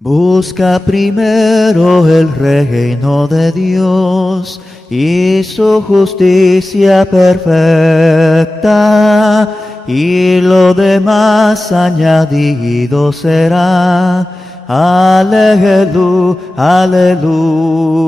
Busca primero el reino de Dios y su justicia perfecta, y lo demás añadido será. Aleluya, aleluya.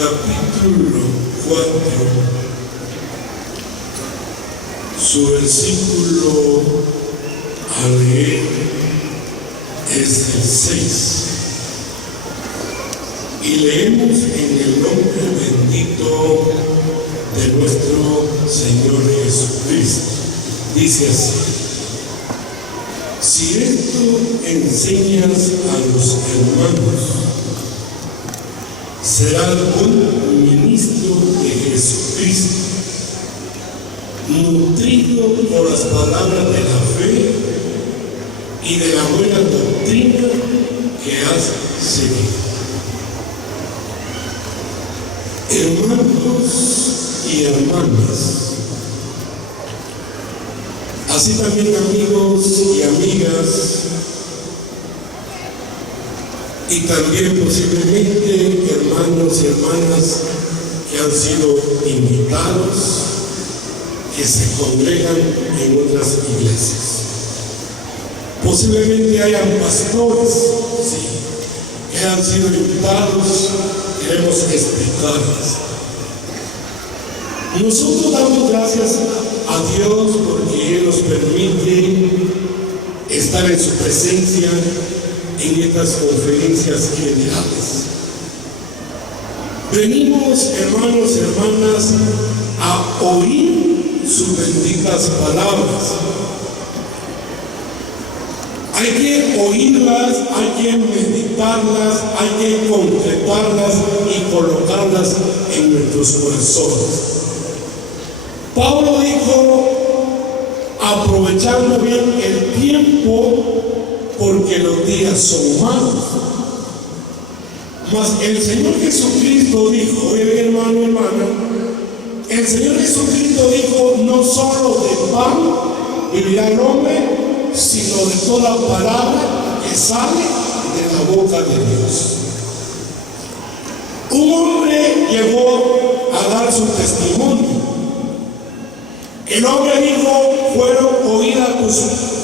Capítulo 4, su versículo a leer es el 6. Y leemos en el nombre bendito de nuestro Señor Jesucristo. Dice así: si esto enseñas a los hermanos, serás un ministro de Jesucristo, nutrido por las palabras de la fe y de la buena doctrina que has seguido. Hermanos y hermanas, así también amigos y amigas, y también posiblemente hermanos y hermanas que han sido invitados, que se congregan en otras iglesias. Posiblemente hayan pastores, sí, que han sido invitados, queremos explicarles. Nosotros damos gracias a Dios porque Él nos permite estar en su presencia en estas conferencias generales. Venimos, hermanos y hermanas, a oír sus benditas palabras, Hay que oírlas, hay que meditarlas, hay que concretarlas y colocarlas en nuestros corazones. Pablo dijo, aprovechando bien el tiempo, porque los días son malos. Mas el Señor Jesucristo dijo, oye bien, hermano, hermana, el Señor Jesucristo dijo, no solo de pan vivirá el hombre, sino de toda palabra que sale de la boca de Dios. Un hombre llegó a dar su testimonio. El hombre dijo, fueron oídas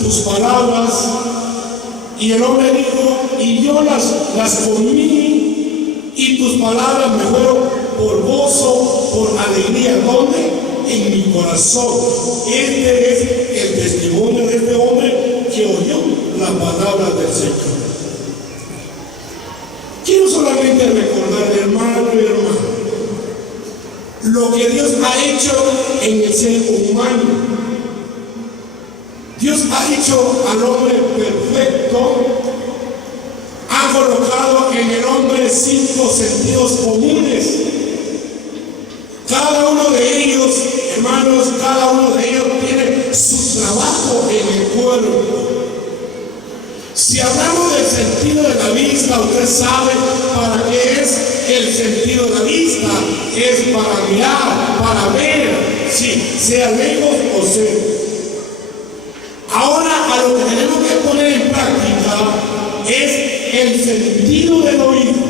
tus palabras, y el hombre dijo, y yo las comí, y tus palabras me fueron por gozo, por alegría. ¿Dónde? En mi corazón. Este es el testimonio de este hombre que oyó la palabra del Señor. Quiero solamente recordar, hermano y hermana, lo que Dios ha hecho en el ser humano. Dios ha hecho al hombre perfecto, ha colocado en el hombre 5 sentidos comunes. Cada uno de ellos, hermanos, cada uno de ellos tiene su trabajo en el cuerpo. Si hablamos del sentido de la vista, usted sabe para qué es el sentido de la vista. Es para mirar, para ver, si sea lejos o cerca. Ahora, a lo que tenemos que poner en práctica es el sentido del oído.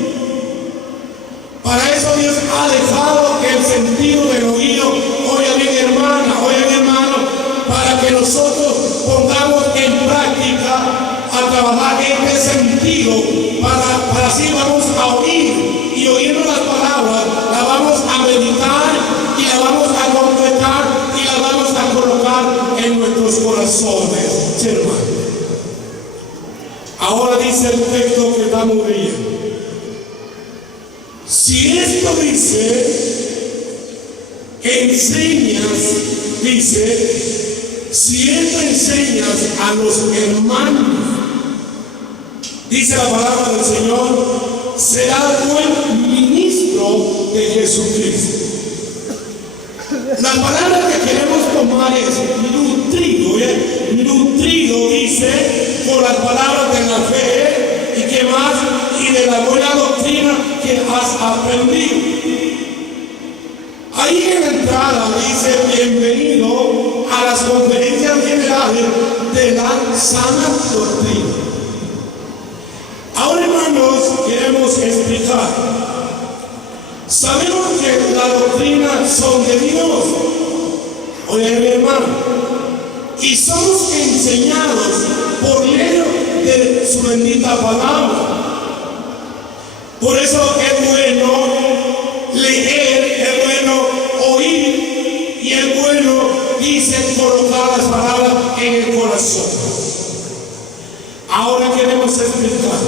Para eso Dios ha dejado el sentido del oído, oye bien hermana, oye bien hermano, para que nosotros pongamos en práctica a trabajar este sentido, para así vamos a oír, y oyendo las palabras, la vamos a meditar, y la vamos a concretar, y la vamos a colocar en nuestros corazones, hermano. Ahora dice el texto que estamos leyendo. Si esto dice, enseñas, dice, si esto enseñas a los hermanos, dice la palabra del Señor, será buen ministro de Jesucristo. La palabra que queremos tomar es nutrido, ¿eh? Nutrido, dice, por las palabras de la fe, y que más, y de la buena doctrina que has aprendido. Ahí en la entrada dice, bienvenido a las conferencias generales de la sana doctrina. Ahora, hermanos, queremos explicar. Sabemos que la doctrina son de Dios, oye mi hermano, y somos enseñados por medio de su bendita palabra. Por eso es bueno leer, es bueno oír, y es bueno, dice, colocar las palabras en el corazón. Ahora queremos explicar.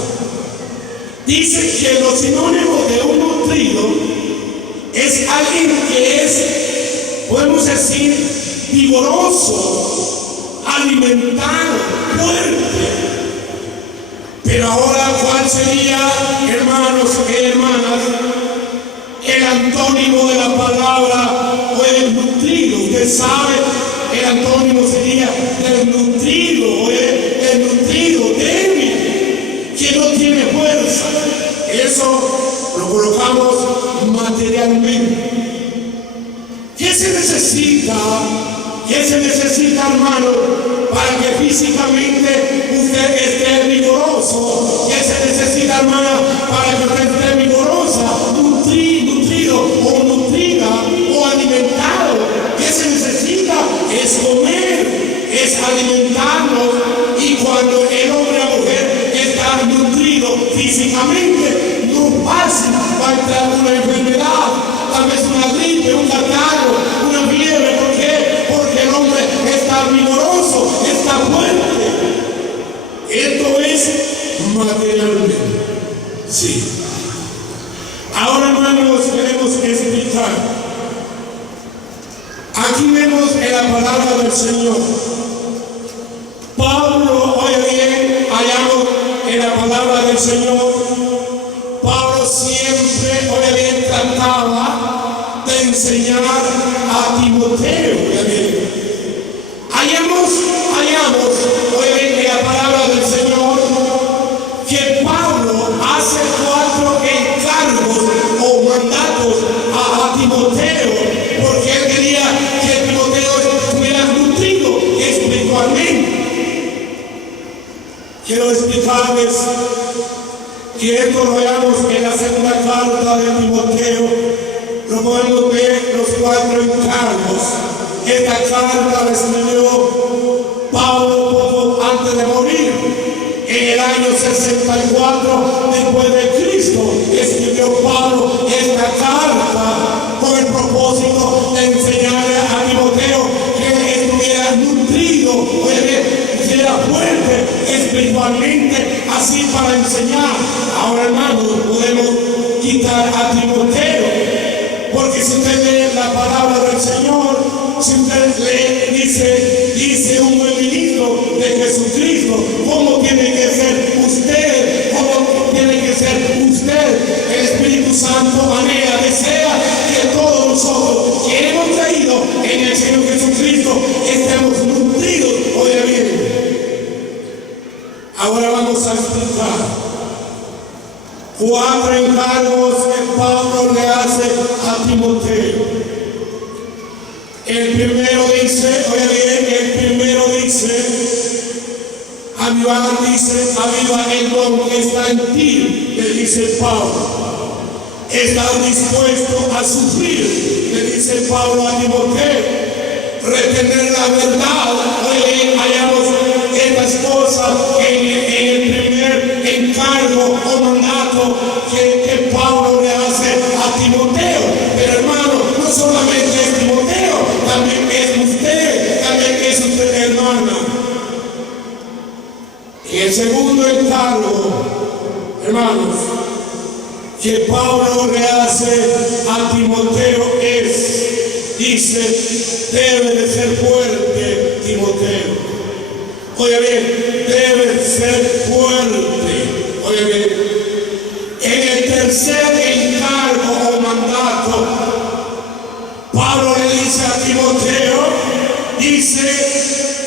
Dice que los sinónimos de un nutrido es alguien que es, podemos decir, vigoroso, alimentado, fuerte. Pero ahora, ¿cuál sería, hermanos y hermanas, el antónimo de la palabra o el nutrido? Usted sabe, el antónimo sería desnutrido, o el nutrido, débil, que no tiene fuerza. Eso lo colocamos materialmente. ¿Qué se necesita? ¿Qué se necesita, hermano, para que físicamente usted esté vigoroso? ¿Qué se necesita, hermana, para que usted esté vigorosa, nutrido o nutrida o alimentado? ¿Qué se necesita? Es comer, es alimentarnos. Y cuando el hombre o mujer está nutrido físicamente, no fácil va a entrar una enfermedad, tal vez una gripe, un catarro, una fiebre. ¿Por qué? Porque el hombre está vigoroso, está fuerte. Esto es materialmente. Sí. Ahora, hermanos, queremos explicar. Aquí vemos en la palabra del Señor. Pablo, oye bien, en la palabra del Señor, Pablo siempre, oye bien, trataba de enseñar a Timoteo, oye bien. Hallamos, oye bien, en la palabra del Señor, que Pablo hace 4 encargos o mandatos a Timoteo, porque él quería que Timoteo estuviera nutrido espiritualmente. Quiero explicarles que esto lo veamos en la segunda carta de Timoteo, lo podemos ver los 4 encargos. Esta carta la escribió Pablo poco antes de morir. En el año 64 después de Cristo escribió Pablo esta carta con el propósito de enseñarle a Timoteo que estuviera nutrido, que era fuerte espiritualmente, así para enseñar. Ahora, hermanos, podemos quitar a Timoteo, porque si usted lee la palabra del Señor, si usted lee, dice un buen ministro de Jesucristo, ¿cómo tiene que ser usted? ¿Cómo tiene que ser usted? El Espíritu Santo anhela, desea que todos nosotros que hemos creído en el Señor Jesucristo estemos nutridos. Oye bien, ahora vamos a explicar 4 encargos que Pablo le hace a Timoteo. El primero dice, oye bien, aviva el don que está en ti, le dice Pablo. Estás dispuesto a sufrir, le dice Pablo a Timoteo. Retener la verdad, oye bien, hallamos estas cosas en el primer encargo o mandato que Pablo le hace a Timoteo. Pero hermano, no solamente es Timoteo, también es usted, hermana. Y el segundo encargo, hermanos, que Pablo le hace a Timoteo dice, debe de ser fuerte, Timoteo. Oye bien, debe ser fuerte. Oye bien, en el tercer encargo o mandato, Pablo le dice a Timoteo,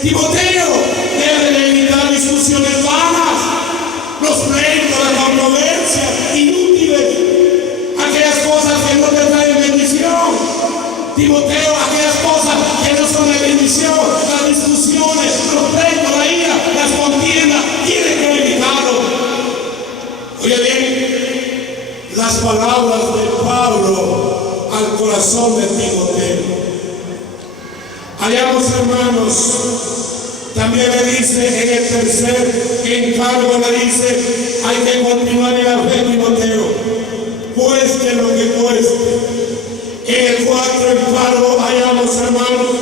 Timoteo, debe de evitar discusiones vanas, los pleitos, la controversia, inútiles, aquellas cosas que no te traen bendición. Timoteo, aquellas cosas que no son de bendición, las discusiones, los pleitos, la ira, las contiendas, tiene que evitarlo. Oye bien, las palabras de Pablo al corazón de Timoteo. Hallamos, hermanos, también le dice en el tercer encargo, le dice, hay que continuar en la fe, Timoteo, cueste lo que cueste. En el 4 encargo hallamos, hermanos,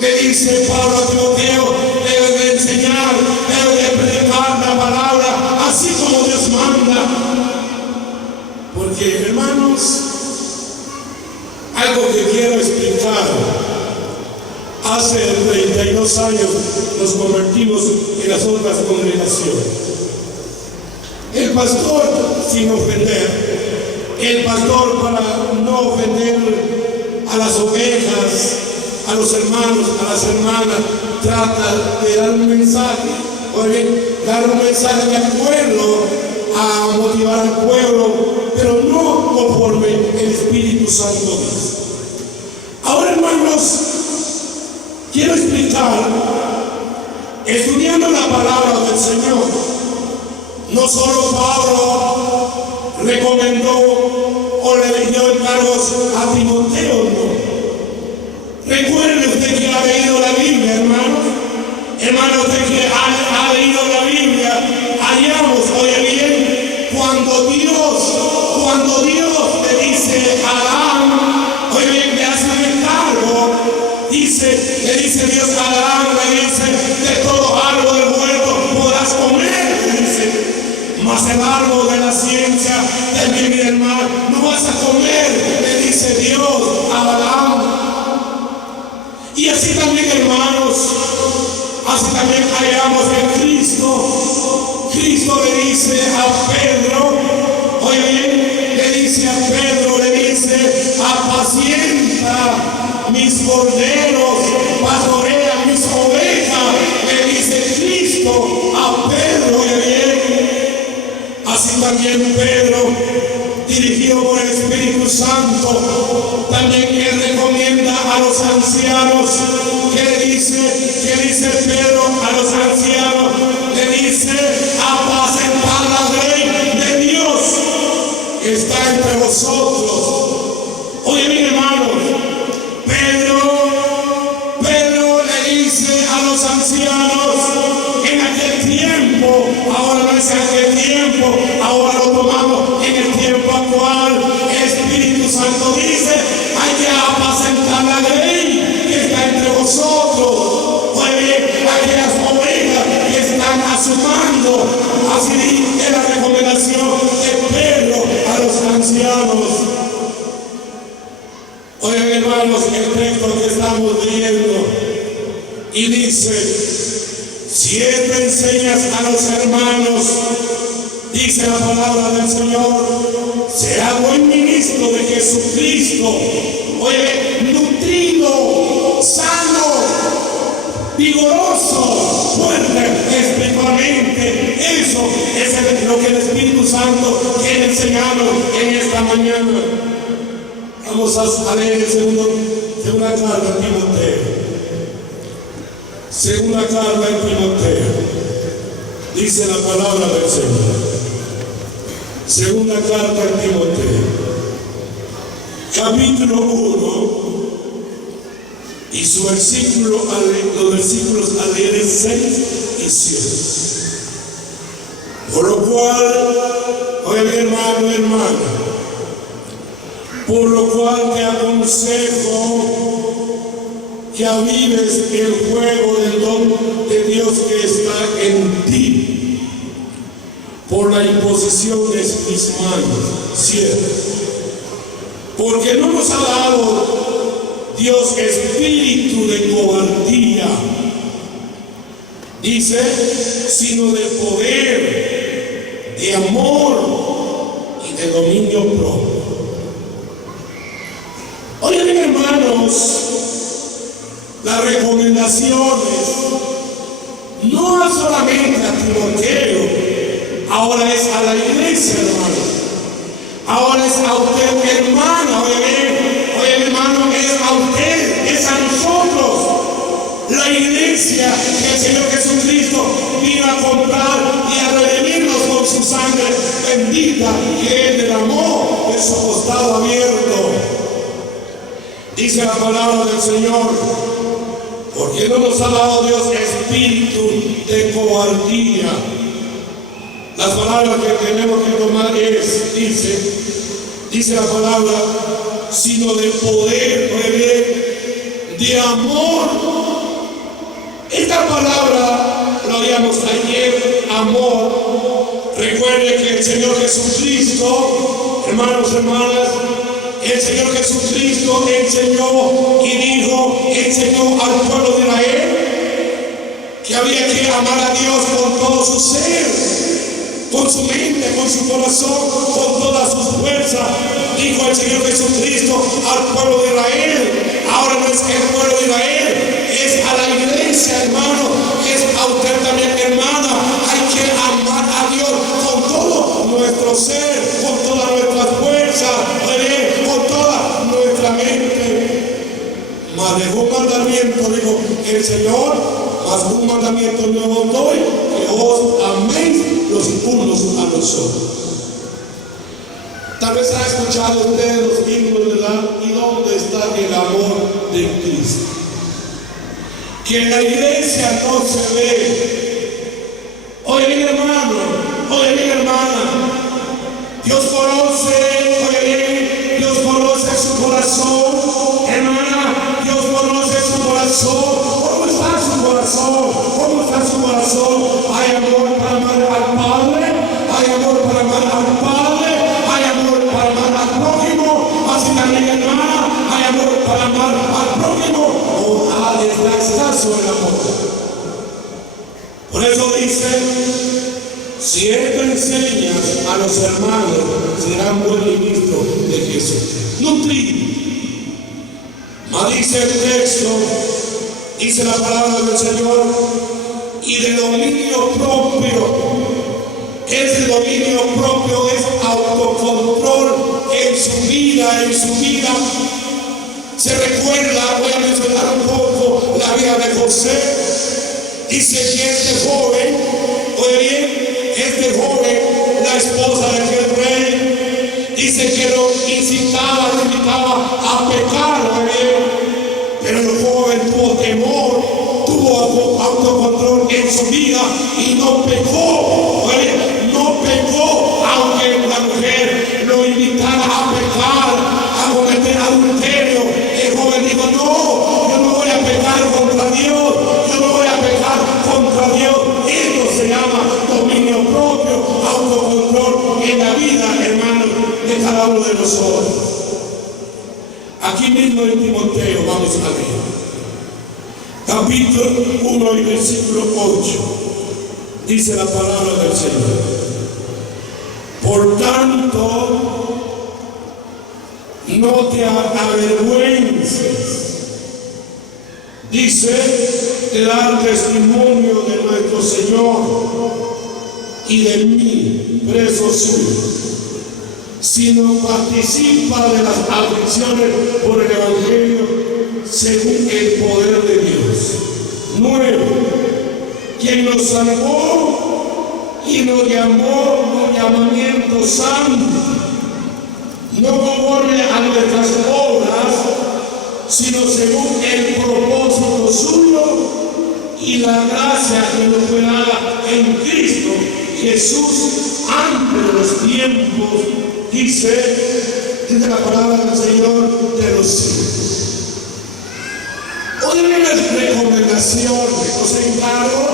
le dice Pablo a Timoteo, debe de enseñar, debe de predicar la palabra, así como Dios manda. Porque, hermanos, algo que quiero explicar. Hace 32 años nos convertimos en las otras congregaciones. El pastor, sin ofender, el pastor, para no ofender a las ovejas, a los hermanos, a las hermanas, trata de dar un mensaje, o bien dar un mensaje de acuerdo a motivar al pueblo, pero no conforme el Espíritu Santo dice. Ahora, hermanos, quiero explicar, estudiando la palabra del Señor, no solo Pablo recomendó o le dio encargos a Timoteo, no. Recuerde usted que ha leído la Biblia, hermano. Hermano, usted que ha leído la Biblia, hallamos, oye bien, cuando Dios le dice a Adán, oye bien, le hace un encargo, le dice Dios a Adán, le dice, de todo árbol del huerto podrás comer, le dice. Mas el árbol de la ciencia del bien y del mal no vas a comer, le dice Dios a Adán. Y así también, hermanos, así también hallamos en Cristo Cristo le dice a Pedro, oye bien, le dice a Pedro, le dice, apacienta mis corderos, pastorea mis ovejas, le dice Cristo a Pedro, oye bien. Así también Pedro, dirigido por el Espíritu Santo, también él recomienda a los ancianos, que dice Pedro a los ancianos, le dice, apacentar la ley de Dios que está entre vosotros. Oye, mi hermano, Pedro le dice a los ancianos en aquel tiempo, ahora no es en aquel tiempo, ahora lo tomamos en el tiempo actual. El Espíritu Santo dice, hay que apacentar la ley que está entre vosotros. Oye, aquellas ovejas que están a su mando. Así es la recomendación de Pedro a los ancianos. Oye, hermanos, el texto que estamos leyendo y dice, si esto enseñas a los hermanos, dice la palabra del Señor, será buen ministro de Jesucristo, oye, nutrido, sano, vigoroso, fuerte espiritualmente. Eso es lo que el Espíritu Santo quiere enseñarnos en esta mañana. Vamos a leer segunda carta de Timoteo. Segunda carta de Timoteo. Dice la palabra del Señor. Segunda carta de Timoteo. Capítulo 1. Y su versículo, los versículos al leer 6 y 7. Por lo cual, oye mi hermano, por lo cual te aconsejo que avives el fuego del don de Dios que está en ti, por la imposición de mis manos, 7. Porque no nos ha dado Dios espíritu de cobardía, dice, sino de poder, de amor y de dominio propio. Oigan, hermanos, las recomendaciones no solamente a Timoteo, ahora es a la iglesia, hermano. Ahora es a usted, hermana, oye, hermano, es a usted, es a nosotros. La iglesia que el Señor Jesucristo vino a comprar y a redimirnos con su sangre bendita, que Él derramó en su costado abierto. Dice la palabra del Señor, porque no nos ha dado Dios espíritu de cobardía. Las palabras que tenemos que tomar dice la palabra, sino de poder, de amor. Esta palabra lo habíamos ayer, amor. Recuerde que el Señor Jesucristo, hermanos, hermanas, el Señor Jesucristo enseñó al pueblo de Israel que había que amar a Dios con todo su ser, con su mente, con su corazón, con todas sus fuerzas. Dijo el Señor Jesucristo al pueblo de Israel. Ahora no es el pueblo de Israel, es a la iglesia, hermano, es a usted también, hermana. Hay que amar a Dios con todo nuestro ser, con toda nuestra fuerza, con toda nuestra mente. Mas dejó un mandamiento, dijo el Señor, mas un mandamiento nuevo doy, que os améis los unos a los otros. Tal vez ha escuchado usted los himnos, ¿verdad? ¿Y dónde está el amor de Cristo? Que en la iglesia no se ve. Oye, mi hermano, oye, mi hermana, Dios conoce su corazón, hermana, Dios conoce su corazón. ¿Cómo está su corazón? ¿Cómo está su corazón? Hay amor para amar al Padre, hay amor para amar al Padre, hay amor para amar al prójimo, así también, hermana, hay amor para amar al prójimo, o es escaso el amor. Por eso dice, Si esto enseñas a los hermanos, serán buen ministro de Jesús. Nutrido. Mas dice el texto, dice la palabra del Señor, y de dominio propio. Ese dominio propio es autocontrol en su vida, Se recuerda, voy a mencionar un poco la vida de José. Dice que este joven, oye bien, la esposa de aquel rey, dice que lo invitaba a pecar, oye bien, pero el joven tuvo temor, tuvo autocontrol en su vida y no pecó, oye bien, no pecó, aunque la mujer lo invitara a pecar, a cometer adulterio. El joven dijo, no, yo no voy a pecar contra Dios, yo no voy a pecar contra Dios. Esto se llama dominio propio, autocontrol en la vida, hermanos, de cada uno de nosotros. Aquí mismo en Timoteo, vamos a leer. Capítulo 1 y versículo 8. Dice la palabra del Señor. Por tanto, no te avergüences, dice, de dar testimonio de nuestro Señor y de mí, preso suyo, sino participa de las aflicciones por el Evangelio según el poder de Dios. 9. Quien nos salvó y nos llamó con llamamiento santo, no conforme a nuestras obras, sino según el propósito suyo y la gracia que nos fue dada en Cristo Jesús antes de los tiempos, dice la palabra del Señor de los cielos. Hoy viene la recomendación que os encargo,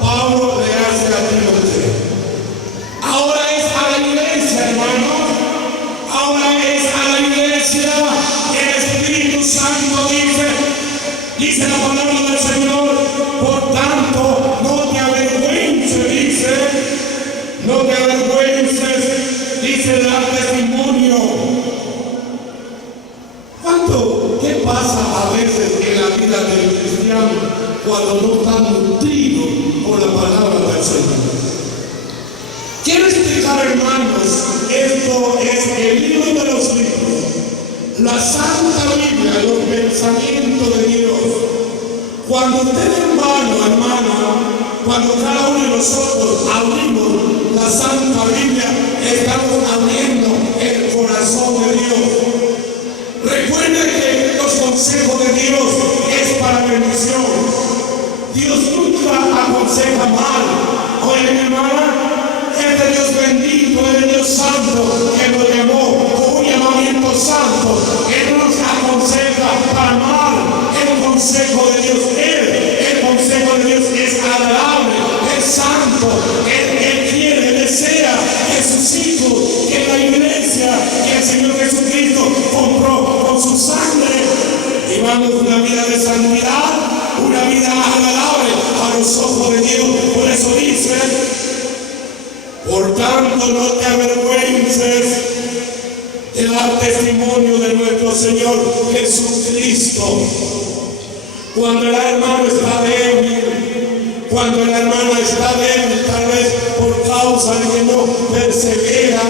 Pablo le hace a Timoteo. Ahora es a la iglesia, hermano. Ahora es a la iglesia. El Espíritu Santo dice la palabra del Señor. Por tanto, no te avergüences, dice dar testimonio. ¿Qué pasa a veces en la vida del cristiano cuando no está nutrido por la palabra del Señor? Quiero explicar, hermanos, esto es el libro de los libros, la Santa Biblia, los pensamientos de Dios. Cuando usted, hermana, cuando cada uno de nosotros abrimos la Santa Biblia, estamos abriendo el corazón de Dios. Recuerde que los consejos de Dios es para bendición. Dios nunca aconseja mal. Oye, mi hermana, es de Dios bendito, es de Dios santo, que nos llamó con un llamamiento santo. Él no nos aconseja para mal. El consejo de Dios es agradable, es santo. Él quiere, desea que sus hijos, que la iglesia, que el Señor Jesucristo compró con su sangre, llevamos una vida de santidad, una vida agradable a los ojos de Dios. Por eso dice, por tanto no te avergüences de dar testimonio de nuestro Señor Jesucristo. Cuando el hermano está débil, tal vez por causa de que no persevera,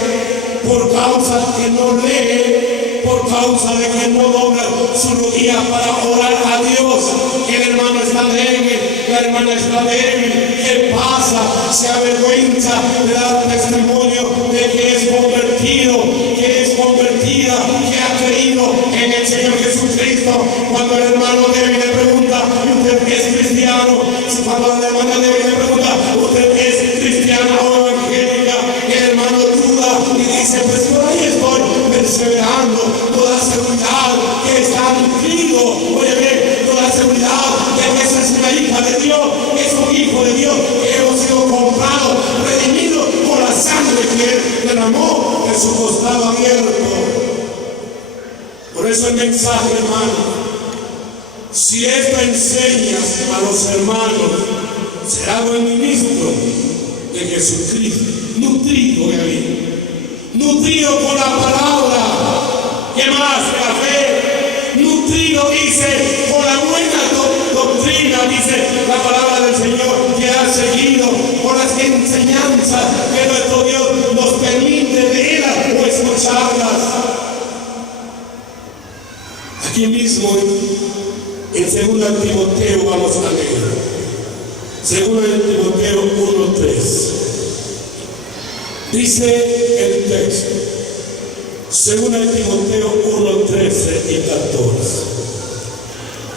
por causa de que no lee, por causa de que no dobla su rodilla para orar a Dios, el hermano está débil, la hermana está débil. ¿Qué pasa? Se avergüenza de dar testimonio de que es convertido, que es convertida, que ha creído en el Señor Jesucristo. Cuando el hermano débil le pregunta, ¿usted es cristiano? Cuando la hermana débil le pregunta, ¿usted es cristiana o evangélica? El hermano duda y dice, pues por ahí estoy perseverando. Toda seguridad que está nutrido, oye bien, toda seguridad de que esa es una hija de Dios, es un hijo de Dios, que hemos sido comprados, redimidos por la sangre que Él derramó en su costado abierto. Por eso el mensaje, hermano, si esto enseñas a los hermanos, será buen ministro de Jesucristo, nutrido, nutrido por la palabra. ¿Qué más? La fe, nutrido, dice, por la buena doctrina, dice la palabra del Señor, que ha seguido por las enseñanzas que nuestro Dios nos permite leer o escucharlas. Aquí mismo en 2 Timoteo vamos a leer. 2 Timoteo 1:3. Dice el texto. 2 Timoteo 1:13 y 14.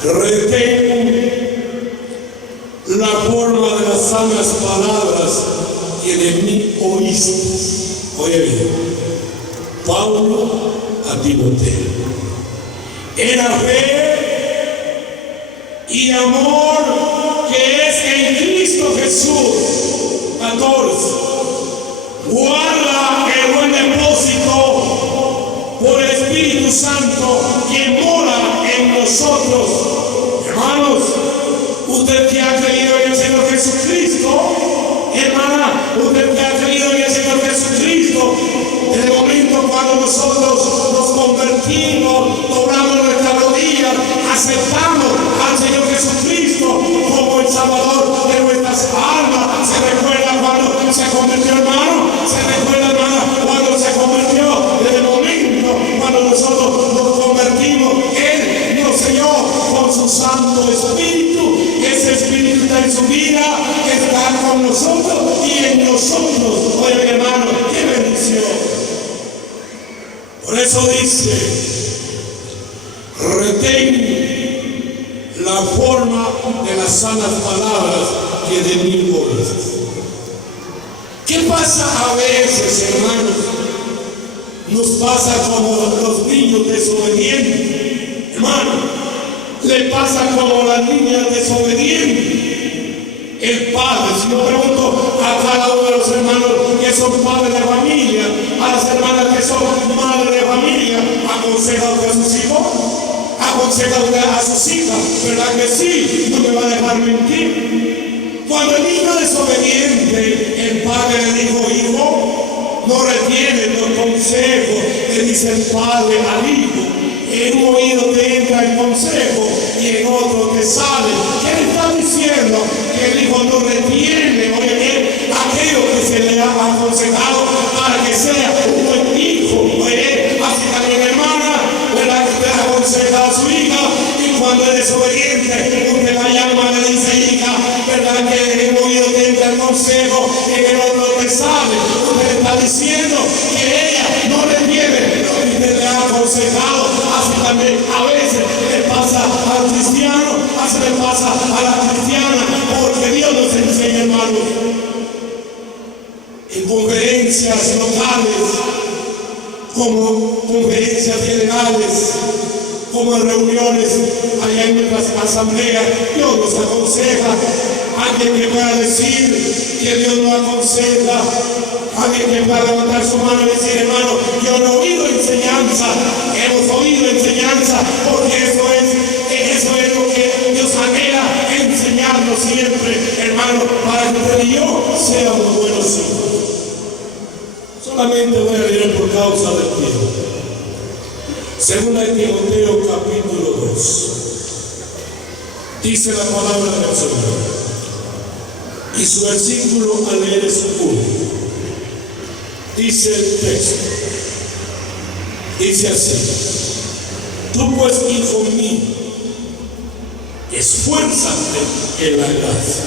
Retén la forma de las sanas palabras que de mí oíste. Oye bien, Pablo a Timoteo. Era fe y amor que es en Cristo Jesús. 14. Guarda el buen depósito por el Espíritu Santo que mora en nosotros. Hermanos, usted que ha creído en el Señor Jesucristo, hermana, usted que ha creído en el Señor Jesucristo, en el momento cuando nosotros nos convertimos, doblamos nuestras rodillas, aceptamos al Señor Jesucristo como el Salvador de nuestras almas. ¿Se recuerda cuando se convirtió, hermano? ¿Se recuerda, hermana, cuando se convirtió? Desde el momento cuando nosotros nos convertimos, Él nos selló con su Santo Espíritu. Ese Espíritu está en su vida, está con nosotros y en nosotros. Oye, hermano, qué bendición. Por eso dice, retén la forma de las sanas palabras que de mí oíste. ¿Qué pasa a veces, hermanos? Nos pasa como los niños desobedientes. Hermano, le pasa como las niñas desobedientes. El padre, si yo pregunto a cada uno de los hermanos que son padres de familia, a las hermanas que son madres de familia, ¿aconseja usted a sus hijos? ¿Aconseja usted a sus hijas? ¿Verdad que sí? No me va a dejar mentir. Cuando el niño desobediente, el padre le dijo, hijo, no retiene los consejos, le dice el padre al hijo. En un oído te entra el consejo y en otro te sale. ¿Qué le está diciendo? Que el hijo no retiene, oye bien, aquello que se le ha aconsejado para que sea un buen hijo. Oye, así también, hermana, ¿verdad que usted aconseja a su hija? Y cuando es desobediente, usted la llama, le dice, hija, ¿verdad que en un oído te entra el consejo y en el otro te sale? Usted le está diciendo que ella no retiene lo que usted le ha aconsejado. Así también a veces le pasa al cristiano, así le pasa a la cristiana, porque Dios nos enseña, hermanos, en conferencias locales, como conferencias generales, como en reuniones allá en nuestras asambleas. Dios nos aconseja. Alguien que pueda decir que Dios nos aconseja, alguien que pueda levantar su mano y decir, hermano, yo no he oído enseñanza, hemos oído enseñanza, porque eso es lo que Dios anhela, enseñarnos siempre, hermano, para que usted y yo seamos buenos hijos. Solamente voy a leer por causa del tiempo. 2 Timoteo capítulo 2. Dice la palabra del Señor. Y su versículo a leer es 1. Dice el texto. Dice así. Tú pues, hijo mío, esfuérzate en la gracia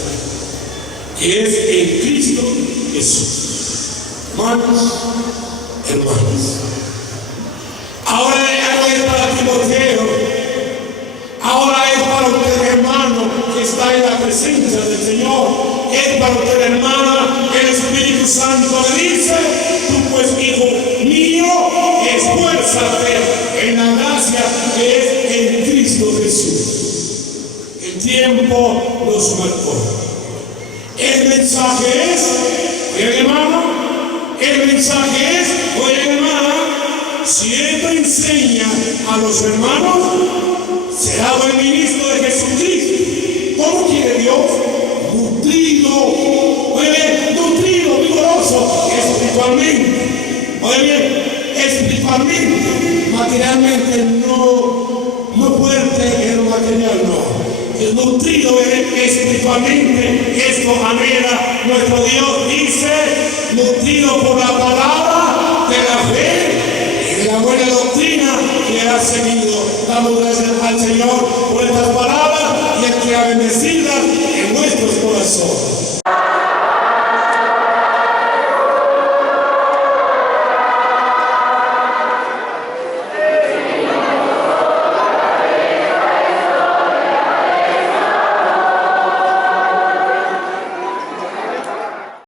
que es en Cristo Jesús. Hermanos, ahora ya no es para Timoteo, ahora es para usted, hermano, que está en la presencia del Señor. Es para usted, hermana, el Espíritu Santo le dice, tú pues, hijo mío, esfuérzate en la gracia que es en Cristo Jesús. El tiempo nos marcó. El mensaje es, oye, hermano, el mensaje es, oye, hermana, si esto enseña a los hermanos, será buen ministro de Jesucristo. ¿Cómo quiere Dios? Nutrido, oye, nutrido nutrido espiritualmente, esto anhela nuestro Dios, dice, nutrido por la palabra de la fe y de la buena doctrina que ha seguido. Damos gracias al Señor por estas palabras y a que ha bendecidas en nuestros corazones.